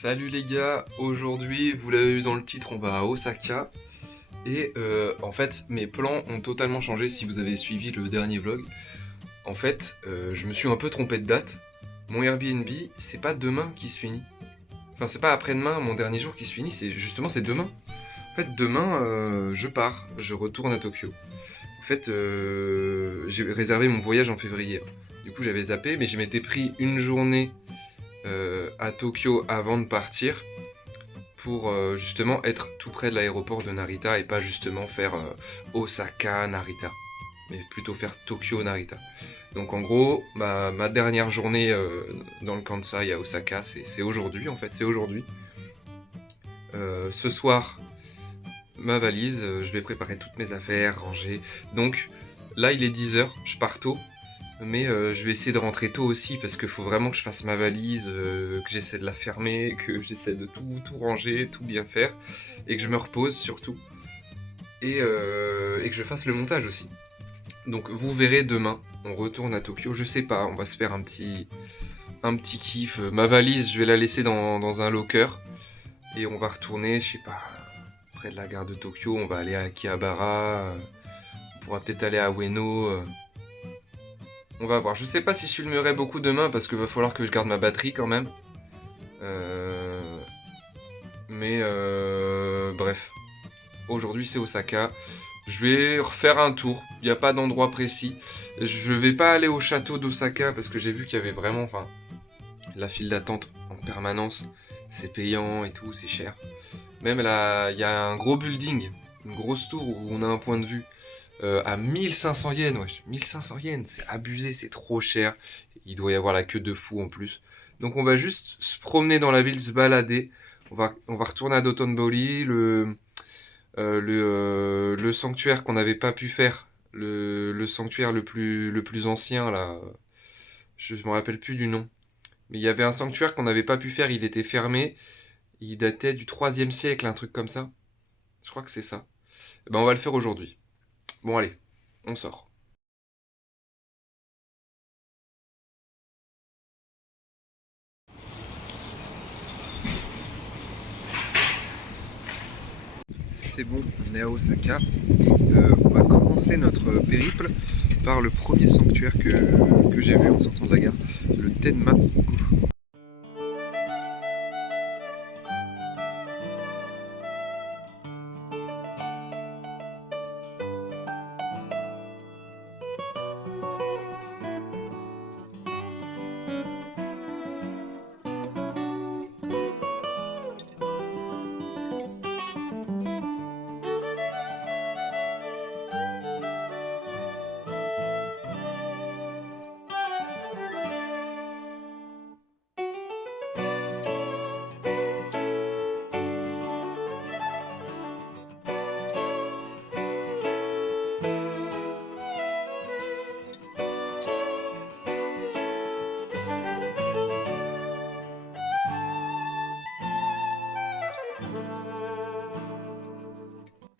Salut les gars, aujourd'hui, vous l'avez vu dans le titre, on va à Osaka. Et en fait, mes plans ont totalement changé si vous avez suivi le dernier vlog. En fait, je me suis un peu trompé de date. Mon Airbnb, c'est pas demain qui se finit. Enfin, c'est pas après-demain, mon dernier jour qui se finit, c'est demain. En fait, demain, je pars, je retourne à Tokyo. En fait, j'ai réservé mon voyage en février. Du coup, j'avais zappé, mais je m'étais pris une journée à Tokyo avant de partir pour justement être tout près de l'aéroport de Narita et pas justement faire Osaka, Narita, mais plutôt faire Tokyo, Narita. Donc en gros, ma dernière journée dans le Kansai à Osaka, c'est aujourd'hui en fait, c'est aujourd'hui. Ce soir, ma valise, je vais préparer toutes mes affaires, ranger. Donc là, il est 10h, je pars tôt. Mais je vais essayer de rentrer tôt aussi parce qu'il faut vraiment que je fasse ma valise, que j'essaie de la fermer, que j'essaie de tout ranger, tout bien faire, et que je me repose surtout, et que je fasse le montage aussi. Donc vous verrez demain, on retourne à Tokyo, je sais pas, on va se faire un petit kiff. Ma valise, je vais la laisser dans un locker, et on va retourner, je sais pas, près de la gare de Tokyo, on va aller à Akihabara, on pourra peut-être aller à Ueno. On va voir. Je sais pas si je filmerai beaucoup demain parce qu'il va falloir que je garde ma batterie quand même. Bref. Aujourd'hui c'est Osaka. Je vais refaire un tour. Il n'y a pas d'endroit précis. Je vais pas aller au château d'Osaka parce que j'ai vu qu'il y avait vraiment la file d'attente en permanence. C'est payant et tout, c'est cher. Même là, il y a un gros building, une grosse tour où on a un point de vue. À 1500 yens, wesh. 1500 yens, c'est abusé, c'est trop cher. Il doit y avoir la queue de fou en plus. Donc on va juste se promener dans la ville, se balader. On va retourner à Dotonbori, le sanctuaire qu'on n'avait pas pu faire. Le sanctuaire le plus ancien, là. Je me rappelle plus du nom. Mais il y avait un sanctuaire qu'on n'avait pas pu faire, il était fermé. Il datait du 3e siècle, un truc comme ça. Je crois que c'est ça. Eh ben, on va le faire aujourd'hui. Bon allez, on sort. C'est bon, on est à Osaka. On va commencer notre périple par le premier sanctuaire que j'ai vu en sortant de la gare, le Tenma-ku.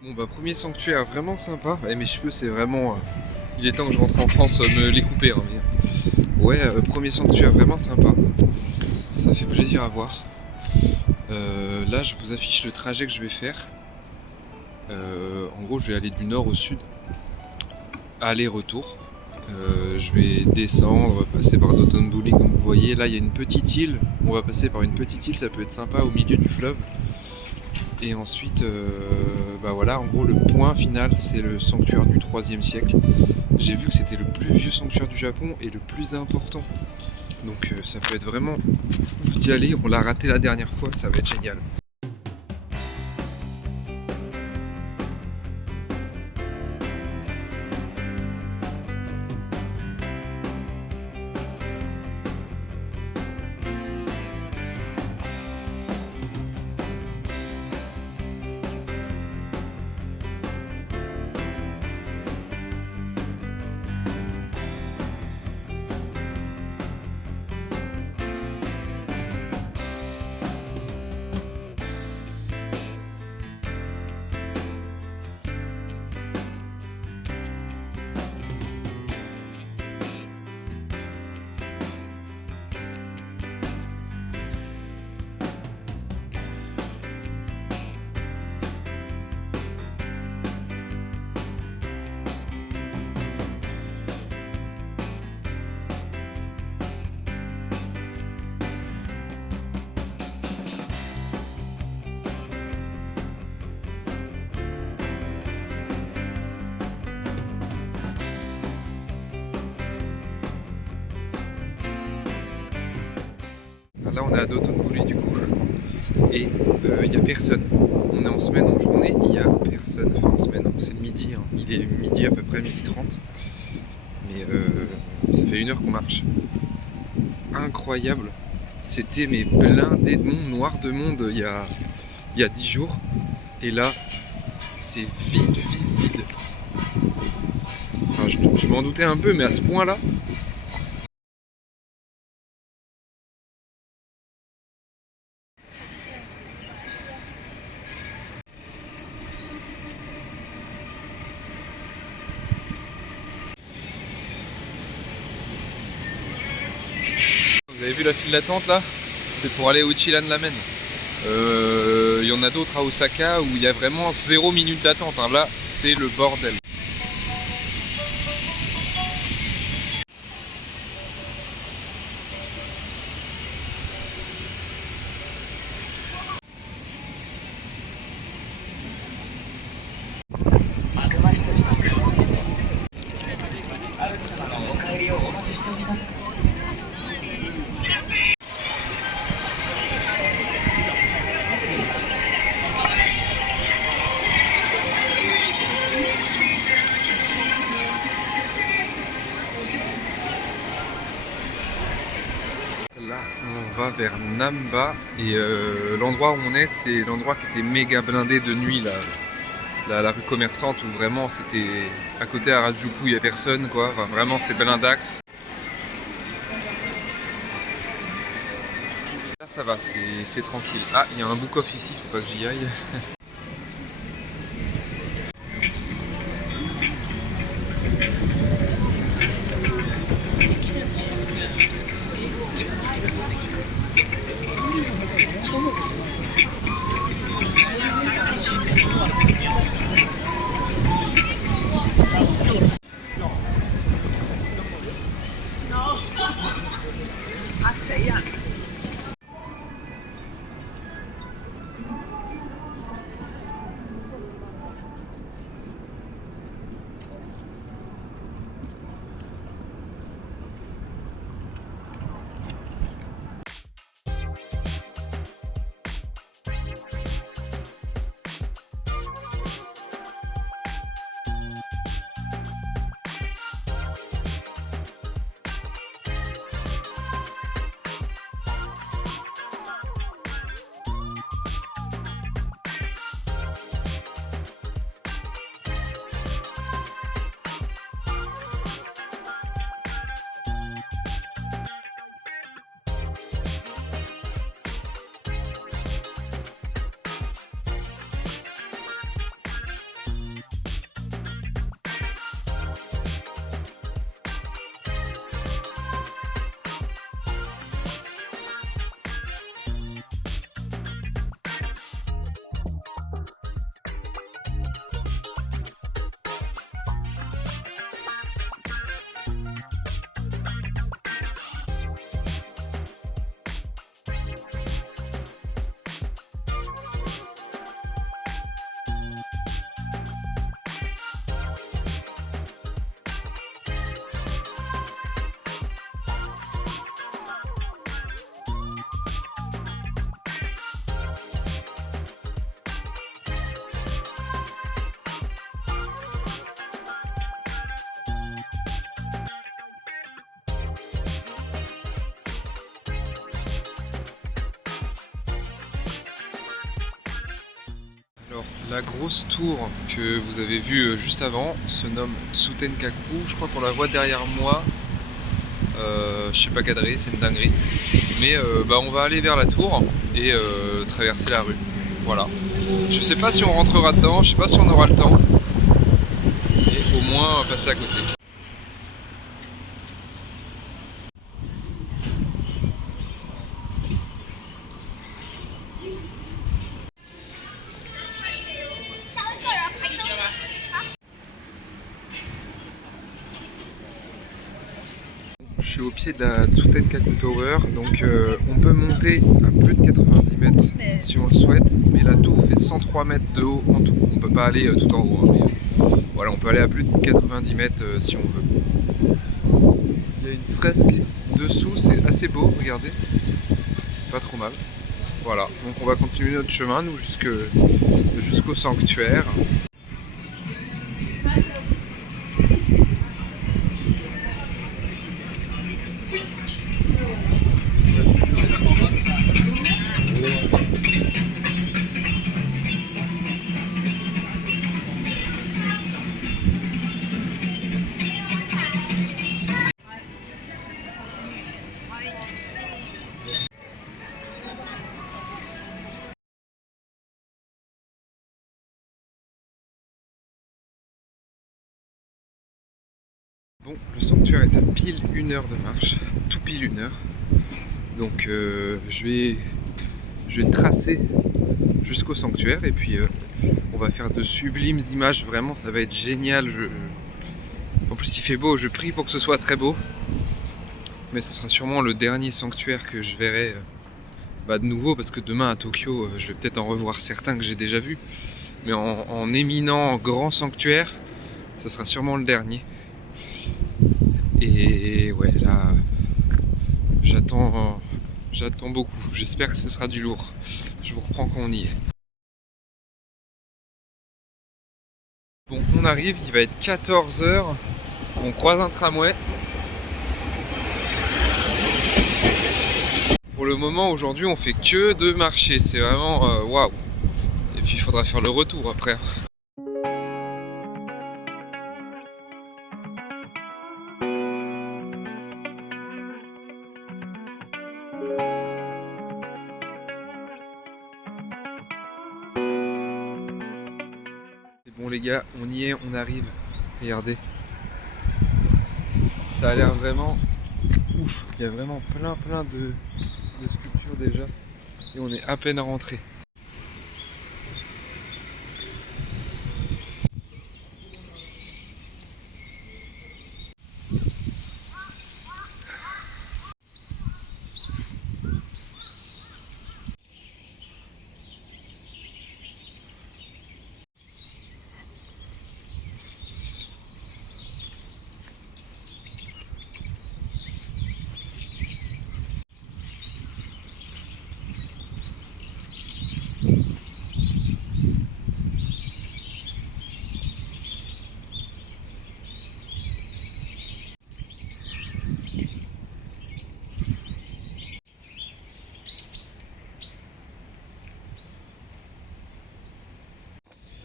Bon bah premier sanctuaire vraiment sympa. Et mes cheveux c'est vraiment... il est temps que je rentre en France me les couper. Hein, mais... Ouais, premier sanctuaire vraiment sympa. Ça fait plaisir à voir. Là je vous affiche le trajet que je vais faire. En gros je vais aller du nord au sud. Aller-retour. Je vais descendre, passer par Dotonbori comme vous voyez. Là il y a une petite île. On va passer par une petite île, ça peut être sympa au milieu du fleuve. Et ensuite, bah voilà, en gros le point final c'est le sanctuaire du 3e siècle. J'ai vu que c'était le plus vieux sanctuaire du Japon et le plus important. Donc ça peut être vraiment ouf d'y aller, on l'a raté la dernière fois, ça va être génial. là on est à Dotonbori du coup. Et il n'y a personne. On est en semaine, en journée, il n'y a personne. Enfin en semaine, c'est le midi, hein. Il est midi à peu près, midi 30. Mais ça fait 1 heure qu'on marche. Incroyable. C'était mais blindé de monde, noir de monde il y a 10 jours. Et là, c'est vide. Enfin, je m'en doutais un peu, mais à ce point-là. Vous avez vu la file d'attente là? C'est pour aller au Uchiran Ramen. Il y en a d'autres à Osaka où il y a vraiment 0 minute d'attente. Hein. Là, c'est le bordel. Là, on va vers Namba et l'endroit où on est, c'est l'endroit qui était méga blindé de nuit, là, la rue commerçante où vraiment c'était à côté à Harajuku, il n'y a personne quoi. Enfin, vraiment, c'est blindax. Là, ça va, c'est tranquille. Ah, il y a un book-off ici, faut pas que j'y aille. Alors, la grosse tour que vous avez vue juste avant se nomme Tsutenkaku. Je crois qu'on la voit derrière moi. Je sais pas cadrer, c'est une dinguerie. Mais on va aller vers la tour et traverser la rue. Voilà. Je sais pas si on rentrera dedans, je sais pas si on aura le temps. Mais au moins passer à côté. Je suis au pied de la Tsutenkaku Tower, donc on peut monter à plus de 90 mètres si on le souhaite, mais la tour fait 103 mètres de haut en tout. On peut pas aller tout en haut, hein, mais voilà, on peut aller à plus de 90 mètres si on veut. Il y a une fresque dessous, c'est assez beau, regardez. pas trop mal. Voilà, donc on va continuer notre chemin, nous, jusqu'au sanctuaire. Bon, le sanctuaire est à pile 1 heure de marche, tout pile 1 heure. Donc je vais tracer jusqu'au sanctuaire et puis on va faire de sublimes images. Vraiment, ça va être génial. En plus, il fait beau, je prie pour que ce soit très beau. Mais ce sera sûrement le dernier sanctuaire que je verrai de nouveau, parce que demain à Tokyo, je vais peut-être en revoir certains que j'ai déjà vus. Mais en éminent grand sanctuaire, ce sera sûrement le dernier. Et ouais, là, j'attends beaucoup. J'espère que ce sera du lourd. Je vous reprends quand on y est. Bon, on arrive, il va être 14 h. On croise un tramway. Pour le moment, aujourd'hui, on fait que de marcher. C'est vraiment waouh. Et puis, il faudra faire le retour après. C'est bon, les gars, on y est, on arrive. Regardez. Ça a l'air vraiment ouf. Il y a vraiment plein de sculptures déjà. Et on est à peine rentré.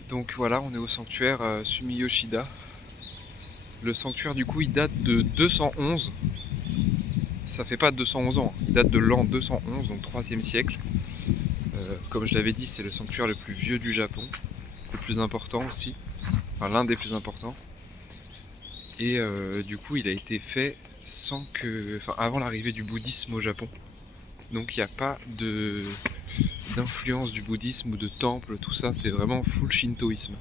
Donc voilà, on est au sanctuaire Sumiyoshida. Le sanctuaire du coup il date de 211. Ça fait pas 211 ans, il date de l'an 211, donc 3e siècle. Comme je l'avais dit, c'est le sanctuaire le plus vieux du Japon, le plus important aussi, enfin l'un des plus importants. Et du coup il a été fait avant l'arrivée du bouddhisme au Japon. Donc il n'y a pas d'influence du bouddhisme ou de temple, tout ça, c'est vraiment full shintoïsme.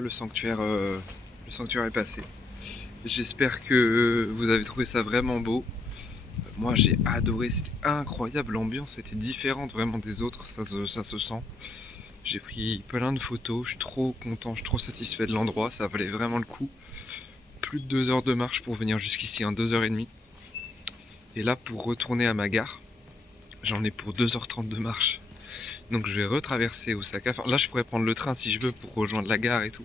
voilà, le sanctuaire est passé. J'espère que vous avez trouvé ça vraiment beau. Moi j'ai adoré, c'était incroyable, l'ambiance était différente vraiment des autres, ça se sent. J'ai pris plein de photos, je suis trop content, je suis trop satisfait de l'endroit, ça valait vraiment le coup. Plus de 2 heures de marche pour venir jusqu'ici, 2h30. Et là pour retourner à ma gare, j'en ai pour 2h30 de marche. Donc je vais retraverser Osaka, enfin là je pourrais prendre le train si je veux pour rejoindre la gare et tout.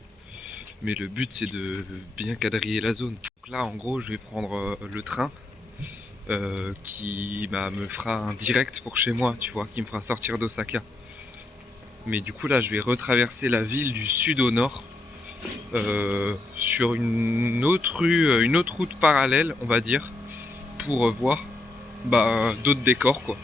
Mais le but c'est de bien quadriller la zone. Donc là en gros je vais prendre le train. Qui me fera un direct pour chez moi, tu vois, qui me fera sortir d'Osaka. Mais du coup là je vais retraverser la ville du sud au nord sur une autre route parallèle on va dire, pour voir d'autres décors quoi.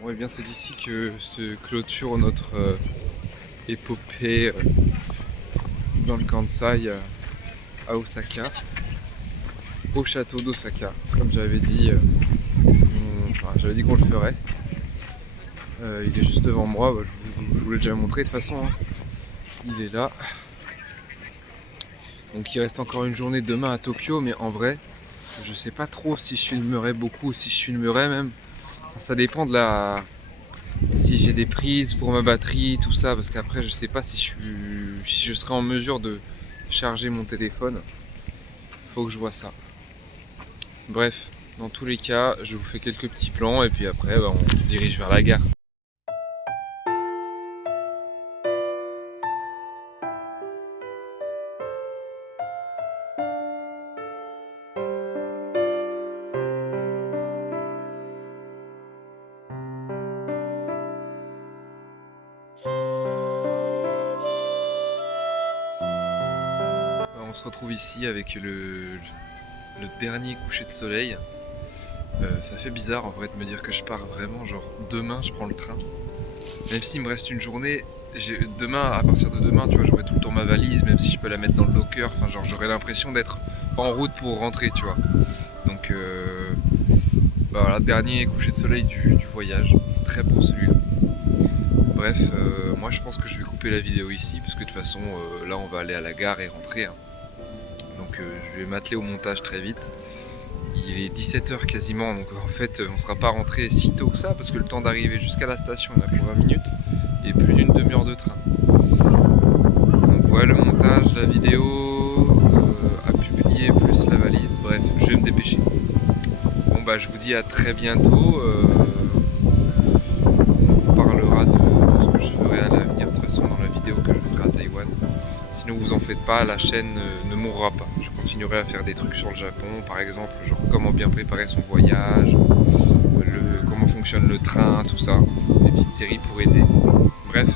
Bon, et bien c'est ici que se clôture notre épopée dans le Kansai à Osaka, au château d'Osaka, comme j'avais dit, j'avais dit qu'on le ferait. Il est juste devant moi, je vous l'ai déjà montré de toute façon, hein. Il est là. Donc il reste encore une journée demain à Tokyo, mais en vrai, je sais pas trop si je filmerai beaucoup ou si je filmerai même. Enfin, ça dépend de si j'ai des prises pour ma batterie, tout ça, parce qu'après je sais pas si je serai en mesure de charger mon téléphone. Faut que je vois ça. Bref, dans tous les cas, je vous fais quelques petits plans et puis après on se dirige vers la gare. On se retrouve ici avec le dernier coucher de soleil. Ça fait bizarre en vrai de me dire que je pars vraiment, genre demain je prends le train. Même s'il me reste une journée, demain, à partir de demain, tu vois, j'aurai tout le temps ma valise, même si je peux la mettre dans le locker, enfin genre j'aurai l'impression d'être en route pour rentrer, tu vois. Donc voilà, dernier coucher de soleil du voyage, très beau celui-là. Bref, moi je pense que je vais couper la vidéo ici, parce que de toute façon là on va aller à la gare et rentrer, hein. Donc je vais m'atteler au montage très vite. Il est 17h quasiment, donc en fait on ne sera pas rentré si tôt que ça, parce que le temps d'arriver jusqu'à la station on a pris 20 minutes et plus d'une demi-heure de train. Donc voilà le montage, la vidéo à publier plus la valise, bref je vais me dépêcher. Bon bah je vous dis à très bientôt, on parlera de ce que je ferai à l'avenir de toute façon dans la vidéo que je ferai à Taïwan. Sinon vous en faites pas, la chaîne ne mourra pas. Je continuerai à faire des trucs sur le Japon, par exemple, genre comment bien préparer son voyage, comment fonctionne le train, tout ça, des petites séries pour aider. Bref,